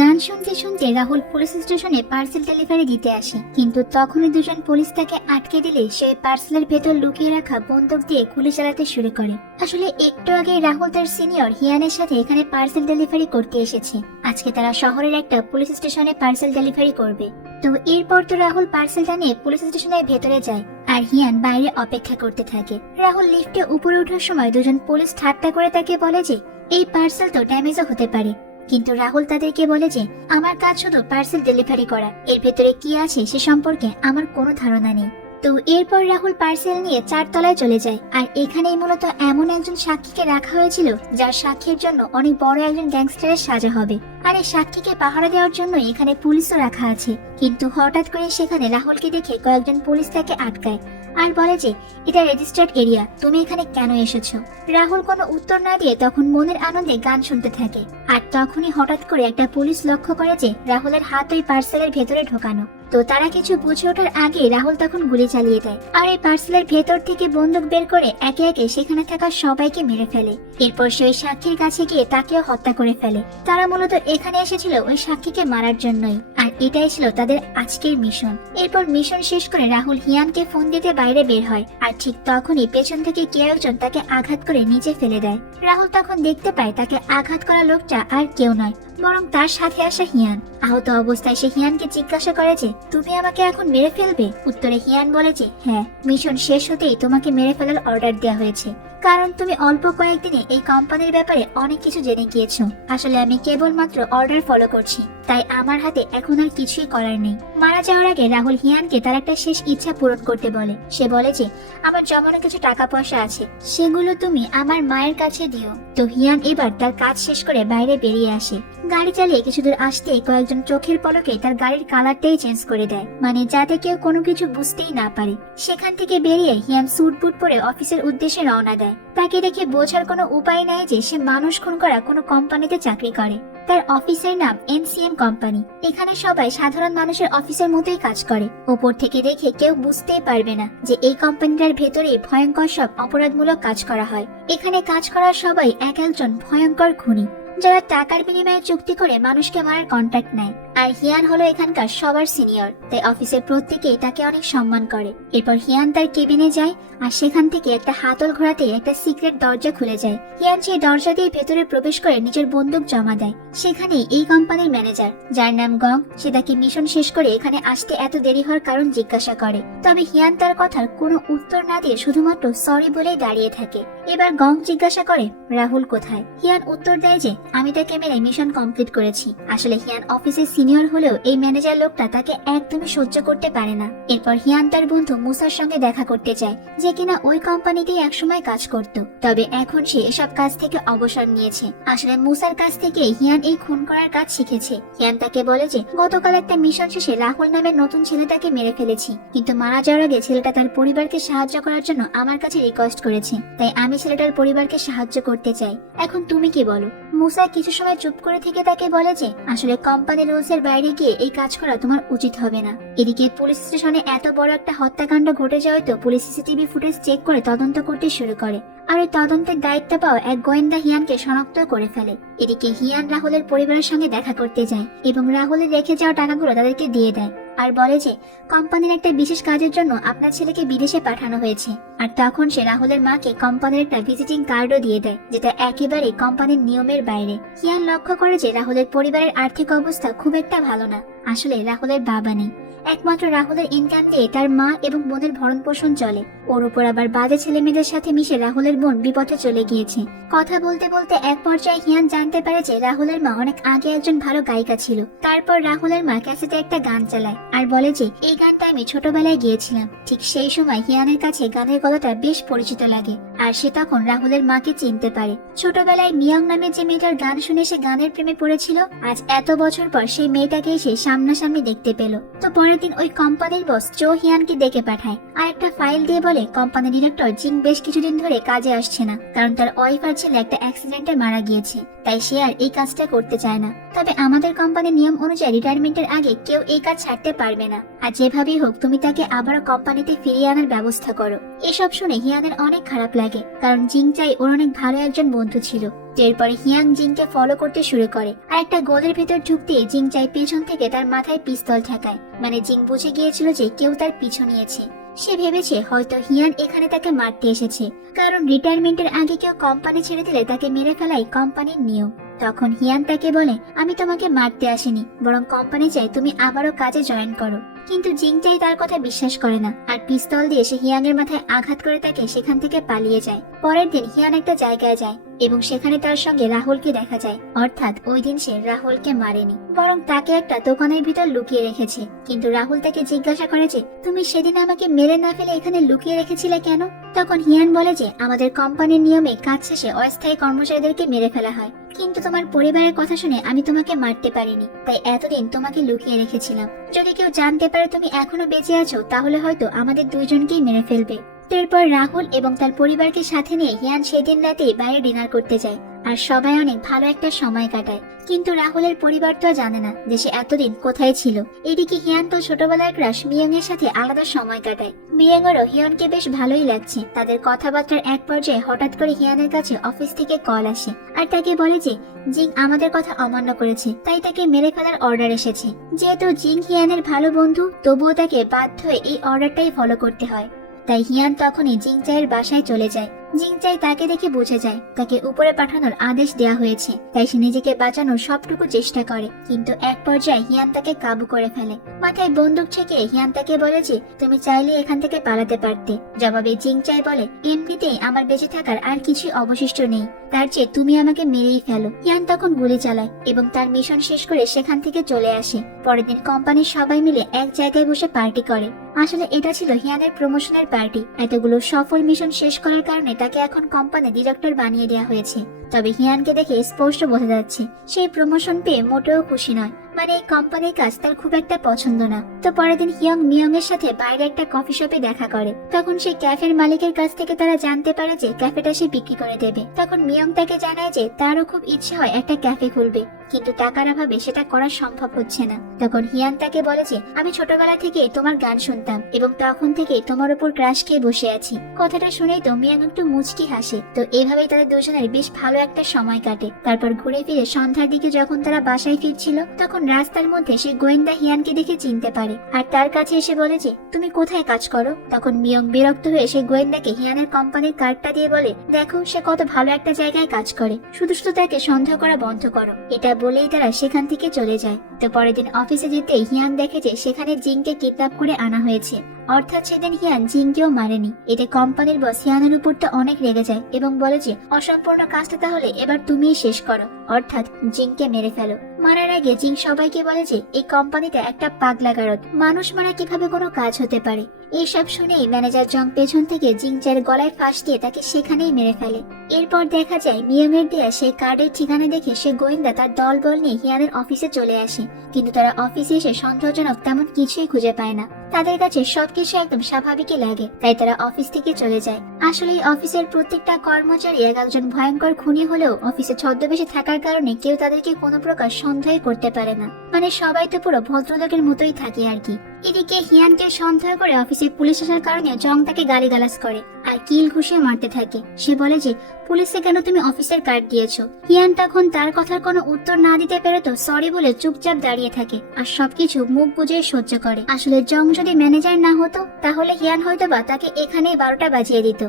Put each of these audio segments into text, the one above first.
গান শুনতে শুনতে রাহুল পুলিশ স্টেশনে পার্সেল ডেলিভারি দিতে আসে, কিন্তু তখনই দুজন পুলিশ তাকে আটকে দিলে সে পার্সেলের ভেতর লুকিয়ে রাখা বন্দুক দিয়ে গুলি চালাতে শুরু করে। আসলে একটু আগে রাহুল তার সিনিয়র হিয়ানের সাথে এখানে পার্সেল ডেলিভারি করতে এসেছে। আজকে তারা শহরের একটা পুলিশ স্টেশনে পার্সেল ডেলিভারি করবে। তো এরপর তো রাহুল পার্সেলটা নিয়ে পুলিশ স্টেশনের ভেতরে যায় আর হিয়ান বাইরে অপেক্ষা করতে থাকে। রাহুল লিফটে উপরে ওঠার সময় দুজন পুলিশ ঠাট্টা করে তাকে বলে যে এই পার্সেল তো ড্যামেজও হতে পারে, কিন্তু রাহুল তাদেরকে বলে যে আমার কাজ শুধু পার্সেল ডেলিভারি করা, এর ভেতরে কি আছে সে সম্পর্কে আমার কোনো ধারণা নেই। তো এরপর রাহুল পার্সেল নিয়ে 4 তলায় চলে যায়, আর এখানেই মূলত এমন একজন সাক্ষীকে রাখা হয়েছিল যার সাক্ষীর জন্য অনেক বড় একজন গ্যাংস্টারের সাজা হবে। আর এই সাক্ষীকে পাহারা দেওয়ার জন্য এখানে পুলিশও রাখা আছে। কিন্তু হঠাৎ করে সেখানে রাহুলকে দেখে কয়েকজন পুলিশ তাকে আটকায় আর বলে যে এটা রেজিস্টার্ড এরিয়া, তুমি এখানে কেন এসেছো? রাহুল কোনো উত্তর না দিয়ে তখন মনের আনন্দে গান শুনতে থাকে। আর তখনই হঠাৎ করে একটা পুলিশ লক্ষ্য করে যে রাহুলের হাত ওই পার্সেলের ভেতরে ঢোকানো। তো তারা কিছু বুঝে ওঠার আগে রাহুল তখন গুলি চালিয়ে দেয় আর এই পার্সেলের ভেতর থেকে বন্দুক বের করে একে একে সেখানে থাকা সবাইকে মেরে ফেলে। এরপর সে ওই সাক্ষীর কাছে গিয়ে তাকেও হত্যা করে ফেলে। তারা মূলত এখানে এসেছিল ওই সাক্ষীকে মারার জন্যই, আর এটাই ছিল তাদের আজকের মিশন। এরপর মিশন শেষ করে রাহুল হিয়ানকে ফোন দিতে বাইরে বের হয়, আর ঠিক তখনই পেছন থেকে কেউ একজন তাকে আঘাত করে নিচে ফেলে দেয়। রাহুল তখন দেখতে পায় তাকে আঘাত করা লোকটা আর কেউ নয়, বরং তার সাথে আসা হিয়ান। আহত অবস্থায় সে হিয়ানকে জিজ্ঞাসা করে যে তুমি আমাকে এখন মেরে ফেলবে? উত্তরে হিয়ান বলে যে হ্যাঁ, মিশন শেষ হতেই তোমাকে মেরে ফেলার অর্ডার দেওয়া হয়েছে, কারণ তুমি অল্প কয়েকদিনে এই কোম্পানির ব্যাপারে অনেক কিছু জেনে গিয়েছো। আসলে আমি কেবলমাত্র অর্ডার ফলো করছি, তাই আমার হাতে এখন আর কিছুই করার নেই। মারা যাওয়ার আগে রাহুল হিয়ানকে তার একটা শেষ ইচ্ছা পূরণ করতে বলে। সে বলে যে আমার জমানো কিছু টাকা পয়সা আছে, সেগুলো তুমি আমার মায়ের কাছে দিও। তো হিয়ান এবার তার কাজ শেষ করে বাইরে বেরিয়ে আসে। গাড়ি চালিয়ে কিছু দূর আসতেই কয়েকজন চোখের পলকে তার গাড়ির কালারটাই চেঞ্জ করে দেয়, মানে যাতে কেউ কোনো কিছু বুঝতেই না পারে। সেখান থেকে বেরিয়ে হিয়ান স্যুট বুট পরে অফিসের উদ্দেশ্যে রওনা দেয়। তাকে দেখে বোঝার কোনো উপায় নাই যে সে মানুষ খুন করা কোনো কোম্পানিতে চাকরি করে। তার অফিসের নাম NCM কোম্পানি। এখানে সবাই সাধারণ মানুষের অফিসের মতোই কাজ করে। ওপর থেকে দেখে কেউ বুঝতেই পারবে না যে এই কোম্পানিটার ভেতরে ভয়ঙ্কর সব অপরাধমূলক কাজ করা হয়। এখানে কাজ করা সবাই এক একজন ভয়ঙ্কর খুনি, যারা টাকার বিনিময়ে চুক্তি করে মানুষকে মারার কন্ট্রাক্ট নেয়। আর হিয়ান হলো এখানকার সবার সিনিয়র, তাই অফিসের প্রত্যেকেই তাকে অনেক সম্মান করে। এরপর হিয়ান তার কেবিনে যায়, আর সেখান থেকে একটা হাতল ঘোরাতে একটা সিক্রেট দরজা খুলে যায়। হিয়ান সেই দরজা দিয়ে ভেতরে প্রবেশ করে নিজের বন্দুক জমা দেয়। সেখানে এই কোম্পানির ম্যানেজার, যার নাম গং, সে তাকে মিশন শেষ করে এখানে আসতে এত দেরি হওয়ার কারণ জিজ্ঞাসা করে। তবে হিয়ান তার কথার কোনো উত্তর না দিয়ে শুধুমাত্র সরি বলেই দাঁড়িয়ে থাকে। এবার গং জিজ্ঞাসা করে রাহুল কোথায়? হিয়ান উত্তর দেয় যে আমি তাকে মেরে মিশন কমপ্লিট করেছি। আসলে হিয়ান অফিসের সিনিয়র হলেও এই ম্যানেজার লোকটা তাকে একদমই সহ্য করতে পারে না। এরপর হিয়ান তার বন্ধু মুসার সঙ্গে দেখা করতে চায়, যে কিনা ওই কোম্পানিতেই একসময় কাজ করত। তবে এখন সে এসব কাজ থেকে অবসর নিয়েছে। আসলে মুসার কাছ থেকে হিয়ান এই খুন করার কাজ শিখেছে। হিয়ান তাকে বলে যে গতকাল একটা মিশন শেষে রাহুল নামের নতুন ছেলেটাকে মেরে ফেলেছি, কিন্তু মারা যাওয়ার আগে ছেলেটা তার পরিবারকে সাহায্য করার জন্য আমার কাছে রিকোয়েস্ট করেছে, তাই আমি ছেলেটার পরিবারকে সাহায্য করতে চাই। এখন তুমি কি বলো? মুসা কিছু সময় চুপ করে থেকে তাকে বলে যে আসলে কোম্পানি রুলস এর বাইরে গিয়ে এই কাজ করা তোমার উচিত হবে না। এদিকে পুলিশ স্টেশনে এত বড় একটা হত্যাকাণ্ড ঘটে যাওয়ায় তো পুলিশ সিসিটিভি ফুটেজ চেক করে তদন্ত করতে শুরু করে, আর এই তদন্তের দায়িত্ব পাওয়া এক গোয়েন্দা হিয়ানকে শনাক্ত করে ফেলে। এদিকে হিয়ান রাহুলের পরিবারের সঙ্গে দেখা করতে যায় এবং রাহুলের রেখে যাওয়া টাকাগুলো তাদেরকে দিয়ে দেয়, আর বলে যে কোম্পানির একটা বিশেষ কাজের জন্য আপনার ছেলেকে বিদেশে পাঠানো হয়েছে। আর তখন সে রাহুলের মাকে কোম্পানির একটা ভিজিটিং কার্ডও দিয়ে দেয়, যেটা একেবারেই কোম্পানির নিয়মের বাইরে। হিয়ান লক্ষ্য করে যে রাহুলের পরিবারের আর্থিক অবস্থা খুব একটা ভালো না। আসলে রাহুলের বাবা নেই, একমাত্র রাহুলের ইনকাম দিয়ে তার মা এবং বোনের ভরণ পোষণ চলে। ওর উপর আবার বাজে ছেলে মেয়েদের সাথে মিশে রাহুলের বোন বিপথে চলে গিয়েছে। কথা বলতে বলতে এক পর্যায়ে হিয়ান জানতে পারে যে রাহুলের মা অনেক আগে একজন ভালো গায়িকা ছিল। তারপর রাহুলের মা ক্যাসেটে একটা গান চালায় আর বলে যে এই গানটা আমি ছোটবেলায় গিয়েছিলাম। ঠিক সেই সময় হিয়ানের কাছে গানের গলাটা বেশ পরিচিত লাগে, আর সে তখন রাহুলের মাকে চিনতে পারে। ছোটবেলায় মিয়াং নামে যে মেয়েটার গান শুনে সে গানের প্রেমে পড়েছিল, আজ এত বছর পর সেই মেয়েটাকে সে সামনাসামনি দেখতে পেল। তো পরের দিন ওই কোম্পানির বস চো হিয়ানকে ডেকে পাঠায় আর একটা ফাইল দিয়ে বলে কোম্পানির ডিরেক্টর জিং বেশ কিছুদিন ধরে কাজে আসছে না, কারণ তার ওয়াইফ আর ছেলে একটা অ্যাক্সিডেন্টে মারা গিয়েছে, তাই সে আর এই কাজটা করতে চায় না। তবে আমাদের কোম্পানির নিয়ম অনুযায়ী রিটায়ারমেন্টের আগে কেউ এই কাজ ছাড়তে পারবে না, আর যেভাবেই হোক তুমি তাকে আবারও কোম্পানিতে ফিরিয়ে আনার ব্যবস্থা করো। এসব শুনে হিয়ানের অনেক খারাপ লাগে, কারণ জিং চাই ওর অনেক ভালো একজন বন্ধু ছিল। এরপরে হিয়াং জিংকে ফলো করতে শুরু করে আর একটা গোলের ভেতর ঢুকতে জিং চাই পেছন থেকে তার মাথায় পিস্তল ঠেকায়। মানে জিং বুঝে গিয়েছিল যে কেউ তার পিছু নিয়েছে। সে ভেবেছে হয়তো হিয়ান এখানে তাকে মারতে এসেছে, কারণ রিটায়ারমেন্টের আগে কেউ কোম্পানি ছেড়ে দিলে তাকে মেরে ফেলাই কোম্পানির নিয়ম। তখন হিয়ান তাকে বলে, আমি তোমাকে মারতে আসিনি, বরং কোম্পানি চাই তুমি আবারও কাজে জয়েন করো। কিন্তু জিংটাই তার কথা বিশ্বাস করে না আর পিস্তল দিয়ে সে হিয়ানের মাথায় আঘাত করে তাকে সেখান থেকে পালিয়ে যায়। পরের দিন হিয়ান একটা জায়গায় যায় এবং সেখানে তার সঙ্গে রাহুলকে দেখা যায়। অর্থাৎ ওই দিন সে রাহুলকে মারেনি, বরং তাকে একটা দোকানের ভিতর লুকিয়ে রেখেছে। কিন্তু রাহুল তাকে জিজ্ঞাসা করে যে তুমি সেদিন আমাকে মেরে না ফেলে এখানে লুকিয়ে রেখেছিলে কেন? তখন হিয়ান বলে যে আমাদের কোম্পানির নিয়মে কাজ শেষে অস্থায়ী কর্মচারীদেরকে মেরে ফেলা হয়, কিন্তু তোমার পরিবারের কথা শুনে আমি তোমাকে মারতে পারিনি, তাই এতদিন তোমাকে লুকিয়ে রেখেছিলাম। যদি কেউ জানতে পারে তুমি এখনো বেঁচে আছো তাহলে হয়তো আমাদের দুইজনকেই মেরে ফেলবে। এরপর রাহুল এবং তার পরিবারকে সাথে নিয়ে হিয়ান সেদিন রাতে বাইরে ডিনার করতে যায় আর সবাই অনেক ভালো একটা সময় কাটায়। কিন্তু রাহুলের পরিবার তো জানে না যে সে এতদিন কোথায় ছিল। এদিকে হিয়ান তো ছোটবেলার ক্রাশ মিয়ং এর সাথে আলাদা সময় কাটায়। মিয়ংয়েরও হিয়ানকে বেশ ভালোই লাগছে। তাদের কথাবার্তার এক পর্যায়ে হঠাৎ করে হিয়ানের কাছে অফিস থেকে কল আসে আর তাকে বলে যে জিং আমাদের কথা অমান্য করেছে, তাই তাকে মেরে ফেলার অর্ডার এসেছে। যেহেতু জিং হিয়ানের ভালো বন্ধু, তবুও তাকে বাধ্য হয়ে এই অর্ডারটাই ফলো করতে হয়। তাই হিয়ান তখনই জিংচাইয়ের বাসায় চলে যায়। জিংচাই তাকে দেখে বুঝে যায় তাকে উপরে পাঠানোর আদেশ দেওয়া হয়েছে, তাই সে নিজেকে বাঁচানোর সবটুকু চেষ্টা করে। কিন্তু এক পর্যায়ে হিয়ান তাকে কাবু করে ফেলে। মাথায় বন্দুক ছেঁকে হিয়ান তাকে বলে যে তুমি চাইলে এখান থেকে পালাতে পারতে। জবাবে জিংচাই বলে এমনিতেই আমার বেঁচে থাকার আর কিছুই অবশিষ্ট নেই, তার চেয়ে তুমি আমাকে মেরেই ফেলো। হিয়ান তখন গুলি চালায় এবং তার মিশন শেষ করে সেখান থেকে চলে আসে। পরের দিন কোম্পানির সবাই মিলে এক জায়গায় বসে পার্টি করে। আসলে এটা ছিল হিয়ানের প্রমোশনের পার্টি। এতগুলো সফল মিশন শেষ করার কারণে তাকে এখন কোম্পানি ডিরেক্টর বানিয়ে দেওয়া হয়েছে। তবে হিয়ানকে দেখে স্পষ্ট বোঝা যাচ্ছে সেই প্রমোশন পেয়ে মোটেও খুশি নয়। মানে এই কোম্পানির কাজ তার খুব একটা পছন্দ না। তো পরের দিন হিয়ং মিয়ং এর সাথে বাইরে একটা কফি শপে দেখা করে। তখন সেই ক্যাফের মালিকের কাছ থেকে তারা জানতে পারে যে ক্যাফেটা সে বিক্রি করে দেবে। তখন মিয়ং তাকে জানায় যে তারও খুব ইচ্ছে হয় একটা ক্যাফে খুলবে, কিন্তু টাকার অভাবে সেটা করা সম্ভব হচ্ছে না। তখন হিয়ান তাকে বলে যে আমি ছোটবেলা থেকে তোমার গান শুনতাম এবং তখন থেকে তোমার উপর ক্রাশ খেয়ে বসে আছি। কথাটা শুনেই তো মিয়ং একটু মুচকি হাসে। তো এভাবেই তাদের দুজনের বেশ ভালো একটা সময় কাটে। তারপর ঘুরে ফিরে সন্ধ্যার দিকে যখন তারা বাসায় ফিরছিল, তখন রাস্তার মধ্যে সে গোয়েন্দা হিয়ানকে দেখে চিনতে পারে আর তার কাছে এসে বলে যে তুমি কোথায় কাজ করো? তখন মিয়ং বিরক্ত হয়ে সে গোয়েন্দাকে হিয়ানের কোম্পানির কার্ডটা দিয়ে বলে দেখো সে কত ভালো একটা জায়গায় কাজ করে, শুধু শুধু তাকে সন্দেহ করা বন্ধ করো। এটা বলেই তারা সেখান থেকে চলে যায়। তো পরের দিন অফিসে যেতে হিয়ান দেখে যে সেখানে জিংকে কিডন্যাপ করে আনা হয়েছে। অর্থাৎ সেদিন হিয়ান জিংকেও মারেনি। এতে কোম্পানির বস হিয়ানের উপর তো অনেক রেগে যায় এবং বলে যে অসম্পূর্ণ কাজটা তাহলে এবার তুমিই শেষ করো, অর্থাৎ জিংকে মেরে ফেলো। মারার আগে জিং সবাইকে বলে যে এই কোম্পানিটা একটা পাগলা গারদ, মানুষ মারা কিভাবে কোনো কাজ হতে পারে। এইসব শুনেই ম্যানেজার জং পেছন থেকে জিংচার গলায় ফাঁস দিয়ে তাকে সেখানেই মেরে ফেলে। এরপর দেখা যায় মিয়ংয়ের দেয়া সেই কার্ডের ঠিকানা দেখে সে গোয়েন্দা তার দলবল নিয়ে হিয়ানের অফিসে চলে আসে। কিন্তু তারা অফিসে এসে সন্দেহজনক তেমন কিছুই খুঁজে পায় না। তাদের কাছে সবকিছু একদম স্বাভাবিকই লাগে, তাই তারা অফিস থেকে চলে যায়। আসলে এই অফিসের প্রত্যেকটা কর্মচারী এক একজন ভয়ঙ্কর খুনি হলেও অফিসে ছদ্মবেশে থাকার কারণে কেউ তাদেরকে কোনো প্রকার সন্দেহ করতে পারে না। মানে সবাই তো পুরো ভদ্রলোকের মতোই থাকে আর কি। এদিকে হিয়ানকে সন্দেহ করে অফিসে পুলিশ আসার কারণে জং তাকে গালিগালাজ করে আর কিল ঘুষিয়ে মারতে থাকে। সে বলে যে পুলিশে কেন তুমি অফিসের কার্ড দিয়েছো? হিয়ান তখন তার কথার কোনো উত্তর না দিতে পেরে তো সরি বলে চুপচাপ দাঁড়িয়ে থাকে আর সবকিছু মুখ বুঝে সহ্য করে। আসলে জং যদি ম্যানেজার না হতো তাহলে হিয়ান হয়তো বা তাকে এখানেই 12টা বাজিয়ে দিত।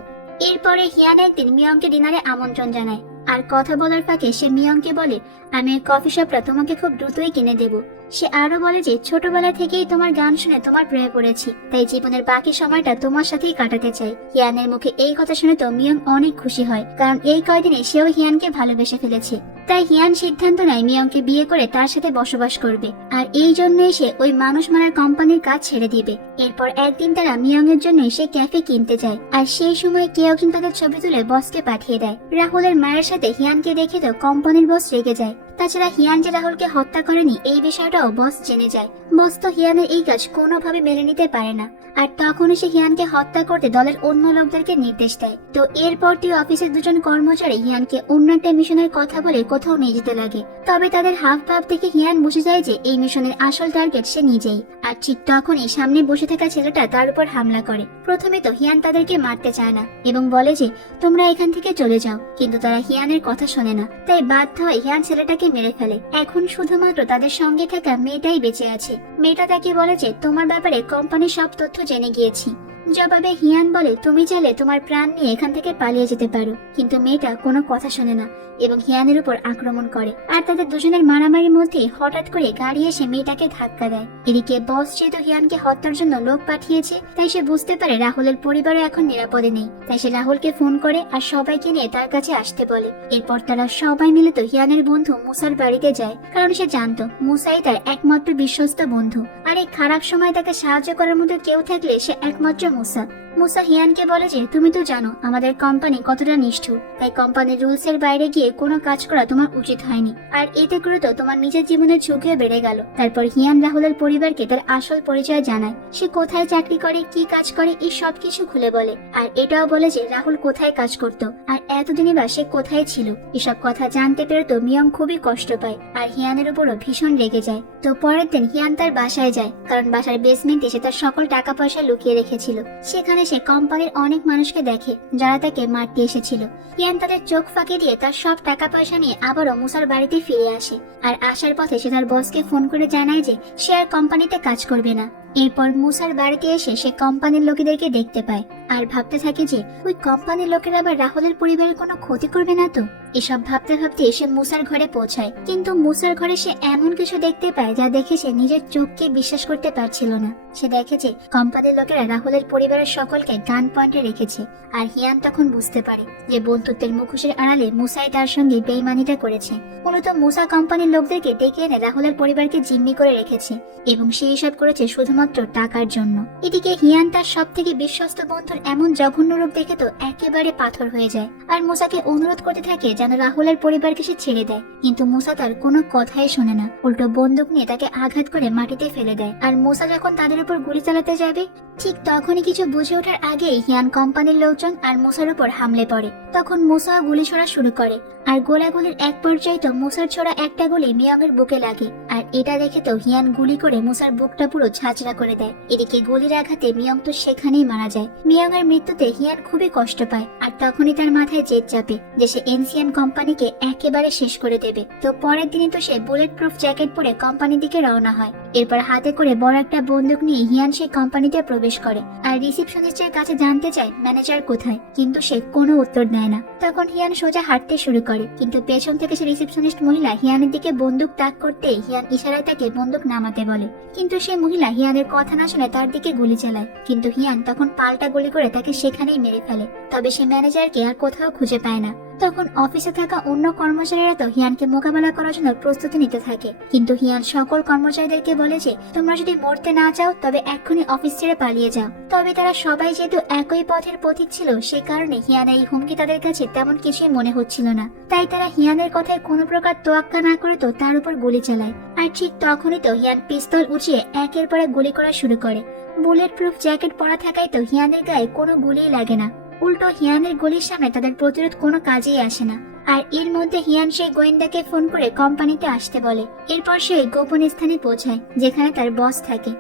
এরপরে হিয়ান একদিন মিয়ংকে ডিনারে আমন্ত্রণ জানায় আর কথা বলার ফাঁকে সে মিয়ংকে বলে আমি এই কফি শপটা তোমাকে খুব দ্রুতই কিনে দেব। সে আরো বলে যে ছোটবেলা থেকেই তোমার গান শুনে তোমার প্রেমে পড়েছি, তাই জীবনের বাকি সময়টা তোমার সাথেই কাটাতে চাই। হিয়ানের মুখে এই কথা শুনে তো মিয়ং অনেক খুশি হয়, কারণ এই কয়দিনে সেও হিয়ানকে ভালোবেসে ফেলেছে। তাই হিয়ান সিদ্ধান্ত নেয় মিয়ংকে বিয়ে করে তার সাথে বসবাস করবে, আর এই জন্যই সে ওই মানুষ মারার কোম্পানির কাজ ছেড়ে দিবে। এরপর একদিন তারা মিয়ং এর জন্য সে ক্যাফে কিনতে যায়, আর সেই সময় কেউ একজন তাদের ছবি তুলে বসকে পাঠিয়ে দেয়। রাহুলের মায়ের সাথে হিয়ানকে দেখে তো কোম্পানির বস রেগে যায়, তাছাড়া হিয়ান যে রাহুলকে হত্যা করেনি এই বিষয়টাও বস জেনে যায়। বস তো হিয়ানের এই কাজ কোনোভাবে মেনে নিতে পারে না, আর তখনই সে হিয়ানকে হত্যা করতে দলের অন্য লোকদেরকে নির্দেশ দেয়। তো এরপরটি অফিসের দুজন কর্মচারী হিয়ানকে অন্য একটা মিশনের কথা বলে কোথাও নিয়ে যেতে লাগে। তবে তাদের হাব ভাব থেকে হিয়ান বুঝে যায় যে এই মিশনের আসল টার্গেট সে নিজেই। আর ঠিক তখনই সামনে বসে থাকা ছেলেটা তার উপর হামলা করে। প্রথমে তো হিয়ান তাদেরকে মারতে চায় না এবং বলে যে তোমরা এখান থেকে চলে যাও, কিন্তু তারা হিয়ানের কথা শোনে না। তাই বাধ্য হয়ে হিয়ান ছেলেটাকে মেরে ফেলে। এখন শুধুমাত্র তাদের সঙ্গে থাকা মেয়েটাই বেঁচে আছে। মেয়েটা তাকে বলে যে তোমার ব্যাপারে কোম্পানির সব তথ্য জেনে গিয়েছি। জবাবে হিয়ান বলে তুমি চাইলে তোমার প্রাণ নিয়ে এখান থেকে পালিয়ে যেতে পারো, কিন্তু মেয়েটা কোনো কথা শোনে না এবং হিয়ানের উপর আক্রমণ করে। আর তাদের দুজনের মারামারির মধ্যে হঠাৎ করে গাড়ি এসে মেয়েটাকে ধাক্কা দেয়। এদিকে বস যেহেতু হিয়ানকে হত্যার জন্য লোক পাঠিয়েছে, তাই সে বুঝতে পারে রাহুলের পরিবারও এখন নিরাপদে নেই। তাই সে রাহুলকে ফোন করে আর সবাইকে নিয়ে তার কাছে আসতে বলে। এরপর তারা সবাই মিলে তো হিয়ানের বন্ধু মুসার বাড়িতে যায়, কারণ সে জানতো মুসাই তার একমাত্র বিশ্বস্ত বন্ধু। আর এই খারাপ সময় তাকে সাহায্য করার মতো কেউ থাকলে সে একমাত্র মুসা। মুসা হিয়ানকে বলে যে তুমি তো জানো আমাদের কোম্পানি কতটা নিষ্ঠুর, তাই কোম্পানির রুলস এর বাইরে গিয়ে কোনো কাজ করা তোমার উচিত হয়নি, আর এতে করে তো তোমার নিজের জীবনের ঝুঁকিও বেড়ে গেল। তারপর হিয়ান রাহুলের পরিবারকে তার আসল পরিচয় জানায়। সে কোথায় চাকরি করে, কি কাজ করে, এই সবকিছু খুলে বলে। আর এটাও বলে যে রাহুল কোথায় কাজ করত আর এতদিনই বা সে কোথায় ছিল। এসব কথা জানতে পেরে তো মিয়ং খুবই কষ্ট পায় আর হিয়ানের উপরও ভীষণ রেগে যায়। তো পরের দিন হিয়ান তার বাসায় যায়, কারণ বাসার বেসমেন্টে সে তার সকল টাকা পয়সা লুকিয়ে রেখেছিল। সেখানে সে কোম্পানির অনেক মানুষকে দেখে যারা তাকে মারতে এসেছিল। হিয়ান তাদের চোখ ফাঁকি দিয়ে তার সব টাকা পয়সা নিয়ে আবারও মুসার বাড়িতে ফিরে আসে। আর আসার পথে সে তার বসকে ফোন করে জানায় যে সে আর কোম্পানিতে কাজ করবে না। এরপর মুসার বাড়িতে এসে সে কোম্পানির লোকেদেরকে দেখতে পায় আর ভাবতে থাকে যে ওই কোম্পানির লোকেরা আবার রাহুলের পরিবারের কোনো ক্ষতি করবে না তো। এসব ভাবতে ভাবতে সে মুসার ঘরে পৌঁছায়, কিন্তু মুসার ঘরে সে এমন কিছু দেখতে পায় যা দেখে সে নিজের চোখকে বিশ্বাস করতে পারছিল না। সে দেখে যে কোম্পানির লোকেরা রাহুলের পরিবারের সকলকে গান পয়েন্টে রেখেছে। আর হিয়ান তখন বুঝতে পারে যে বন্ধুত্বের মুখোশের আড়ালে মুসাই তার সঙ্গে বেইমানিটা করেছে। মূলত মুসা কোম্পানির লোকদেরকে ডেকে এনে রাহুলের পরিবারকে জিম্মি করে রেখেছে এবং সে এসব করেছে শুধুমাত্র টাকার জন্য। এদিকে হিয়ান তার সব থেকে বিশ্বস্ত বন্ধুর এমন জঘন্য রূপ দেখে তো একেবারে পাথর হয়ে যায় আর মুসাকে অনুরোধ করতে থাকে যেন রাহুলের পরিবারকে সে ছেড়ে দেয়। কিন্তু মুসা তার কোনো কথাই শোনে না, উল্টো বন্দুক নিয়ে তাকে আঘাত করে মাটিতে ফেলে দেয়। আর মুসা যখন তাদের উপর গুলি চালাতে যাবে, ঠিক তখনই কিছু বুঝে ওঠার আগেই হিয়ান কোম্পানির লোকজন আর মুসার উপর হামলে পড়ে। তখন মুসা গুলি ছোড়া শুরু করে আর গোলাগুলির এক পর্যায়ে তো মুসার ছোড়া একটা গুলি মিয়ংয়ের বুকে লাগে। আর এটা দেখে তো হিয়ান গুলি করে মুসার বুকটা পুরো ঝাঁঝরা করে দেয়। এদিকে গুলির আঘাতে মিয়ং তো সেখানেই মারা যায়। মিয়ংয়ের মৃত্যুতে হিয়ান খুবই কষ্ট পায় আর তখনই তার মাথায় জেদ চাপে যে সে এনসিএন কোম্পানিকে একেবারে শেষ করে দেবে। তো পরের দিনই তো সে বুলেট প্রুফ জ্যাকেট পরে কোম্পানির দিকে রওনা হয়। এরপর হাতে করে বড় একটা বন্দুক নিয়ে হিয়ান সেই কোম্পানিতে প্রবেশ করে আর রিসেপশনিস্টের কাছে জানতে চায় ম্যানেজার কোথায়, কিন্তু সে কোনো উত্তর দেয় না। তখন হিয়ান সোজা হাঁটতে শুরু করে, কিন্তু পেছন থেকে সে রিসেপশনিস্ট মহিলা হিয়ানের দিকে বন্দুক তাক করতে হিয়ান ইশারায় তাকে বন্দুক নামাতে বলে। কিন্তু সে মহিলা হিয়ানের কথা না শুনে তার দিকে গুলি চালায়, কিন্তু হিয়ান তখন পাল্টা গুলি করে তাকে সেখানেই মেরে ফেলে। তবে সে ম্যানেজারকে আর কোথাও খুঁজে পায় না। তখন অফিসে থাকা অন্য কর্মচারীরা তো হিয়ানকে মোকাবেলা করার জন্য প্রস্তুতি নিতে থাকে, কিন্তু হিয়ান সকল কর্মচারীদেরকে বলে যে তোমরা যদি মরতে না চাও তবে এক্ষুনি অফিস ছেড়ে পালিয়ে যাও। তবে তারা সবাই যেহেতু একই পথের পথিক ছিল, সে কারণে হিয়ানের এই হুমকি তাদের কাছে তেমন কিছুই মনে হচ্ছিল না। তাই তারা হিয়ানের কথায় কোনো প্রকার তোয়াক্কা না করে তো তার উপর গুলি চালায়। আর ঠিক তখনই তো হিয়ান পিস্তল উঁচিয়ে একের পর এক গুলি করা শুরু করে। বুলেট প্রুফ জ্যাকেট পরা থাকায় তো হিয়ানের গায়ে কোনো গুলিই লাগে না, উল্টো হিয়ানের গুলির সামনে তাদের প্রতিরোধ কোনো কাজেই আসে না। আর এর মধ্যে হিয়ান সেই গোয়েন্দাকে ফোন করে কোম্পানিতে আসতে বলে। এরপর সে গোপন স্থানে পৌঁছায় যেখানে তার বস থাকে।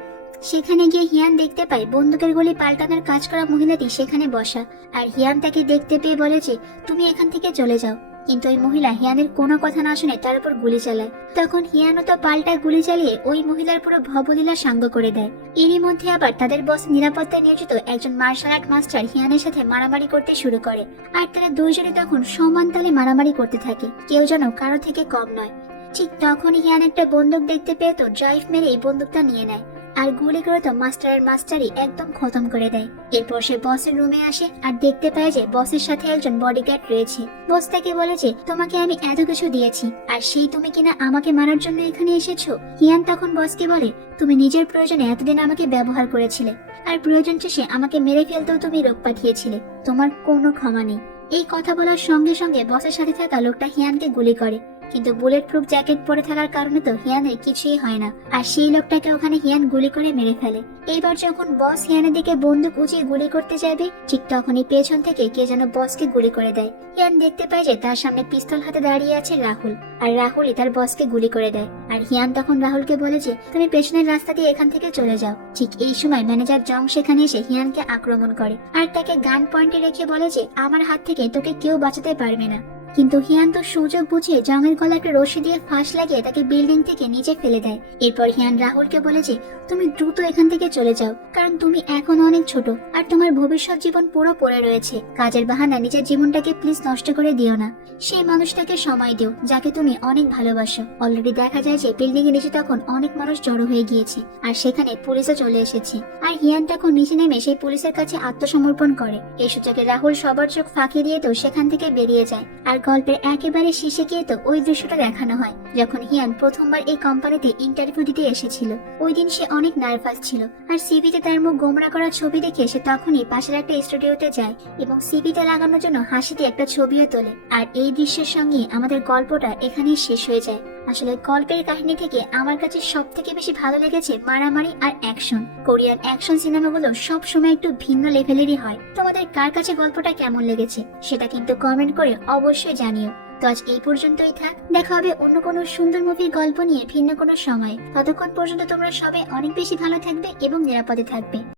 সেখানে গিয়ে হিয়ান দেখতে পায় বন্দুকের গুলি পাল্টানোর কাজ করা মহিলাটি সেখানে বসা। আর হিয়ান তাকে দেখতে পেয়ে বলে যে তুমি এখান থেকে চলে যাও, কিন্তু ওই মহিলা হিয়ানের কোনো কথা না শুনে তার উপর গুলি চালায়। তখন হিয়ানও তো পাল্টা গুলি চালিয়ে ওই মহিলার পুরো ভবলীলা সাঙ্গ করে দেয়। এরই মধ্যে আবার তাদের বস নিরাপত্তায় নিয়োজিত একজন মার্শাল আর্ট মাস্টার হিয়ানের সাথে মারামারি করতে শুরু করে। আর তারা দুইজনে তখন সমান তালে মারামারি করতে থাকে, কেউ যেন কারো থেকে কম নয়। ঠিক তখন হিয়ান একটা বন্দুক দেখতে পেয়ে তো ড্রাইভ মেরে এই বন্দুকটা নিয়ে নেয় আর গুলি করে তো মাস্টারের মাস্টারই একদম খতম করে দেয়। এরপর সে বসের রুমে আসে আর দেখতে পায় যে বসের সাথে একজন বডিগার্ড রয়েছে। বস তাকে বলে যে তোমাকে আমি এত কিছু দিয়েছি আর সেই তুমি কিনা আমাকে মারার জন্য এখানে এসেছো। হিয়ান তখন বসকে বলে তুমি নিজের প্রয়োজনে এতদিন আমাকে ব্যবহার করেছিলে আর প্রয়োজন শেষে আমাকে মেরে ফেলতেও তুমি লোক পাঠিয়েছিলে, তোমার কোনো ক্ষমা নেই। এই কথা বলার সঙ্গে সঙ্গে বসের সাথে থাকা লোকটা হিয়ানকে গুলি করে, কিন্তু বুলেট প্রুফ জ্যাকেট পরে থাকার কারণে তো হিয়ানের কিছুই হয় না, আর সেই লোকটাকে ওখানে হিয়ান গুলি করে মেরে ফেলে। এইবার যখন বস হিয়ানের দিকে বন্দুক উঁচিয়ে গুলি করতে যাবে, ঠিক তখনই পেছন থেকে কে যেন বসকে গুলি করে দেয়। হিয়ান দেখতে পায় যে তার সামনে পিস্তল হাতে দাঁড়িয়ে আছে রাহুল, আর রাহুলই তার বসকে গুলি করে দেয়। আর হিয়ান তখন রাহুলকে বলে যে তুমি পেছনের রাস্তা দিয়ে এখান থেকে চলে যাও। ঠিক এই সময় ম্যানেজার জং সেখানে এসে হিয়ানকে আক্রমণ করে আর তাকে গান পয়েন্টে রেখে বলে যে আমার হাত থেকে তোকে কেউ বাঁচাতে পারবে না। কিন্তু হিয়ান তো সুযোগ বুঝে জংয়ের গলায় একটা রশি দিয়ে ফাঁস লাগিয়ে তাকে বিল্ডিং থেকে নিচে ফেলে দেয়। এরপর হিয়ান রাহুলকে বলে যে তুমি দ্রুত এখান থেকে চলে যাও, কারণ তুমি এখন অনেক ছোট আর তোমার ভবিষ্যৎ জীবন পুরো পড়ে রয়েছে। কাজের বাহানা নিজের জীবনটাকে প্লিজ নষ্ট করে দিও না। সেই মানুষটাকে সময় দিও যাকে তুমি অনেক ভালোবাসো। অলরেডি দেখা যায় যে বিল্ডিং এর নিচে তখন অনেক মানুষ জড়ো হয়ে গিয়েছে, আর সেখানে পুলিশও চলে এসেছে। আর হিয়ান তখন নিচে নেমে সেই পুলিশের কাছে আত্মসমর্পণ করে। এই সুযোগে রাহুল সবার চোখ ফাঁকি দিয়ে তো সেখান থেকে বেরিয়ে যায়। আর গল্পের একেবারে শেষে গিয়ে তো ওই দৃশ্যটা দেখানো হয় যখন হিয়ান প্রথমবার এই কোম্পানিতে ইন্টারভিউ দিতে এসেছিল। ওই দিন সে অনেক নার্ভাস ছিল, আর সিভিতে তার মুখ গোমরা করা ছবি দেখে সে তখনই পাশের একটা স্টুডিওতে যায় এবং সিভিতে লাগানোর জন্য হাসিতে একটা ছবিও তোলে। আর এই দৃশ্যের সঙ্গে আমাদের গল্পটা এখানেই শেষ হয়ে যায়। আসলে গল্পের কাহিনী থেকে আমার কাছে সব থেকে বেশি ভালো লেগেছে মারামারি আর অ্যাকশন। কোরিয়ান অ্যাকশন সিনেমাগুলো সব সময় একটু ভিন্ন লেভেলেরই হয়। তোমাদের কার কাছে গল্পটা কেমন লেগেছে সেটা কিন্তু কমেন্ট করে অবশ্যই জানিও। তো আজ এই পর্যন্তই থাক, দেখা হবে অন্য কোনো সুন্দর মুভির গল্প নিয়ে ভিন্ন কোনো সময়। ততক্ষণ পর্যন্ত তোমরা সবাই অনেক বেশি ভালো থাকবে এবং নিরাপদে থাকবে।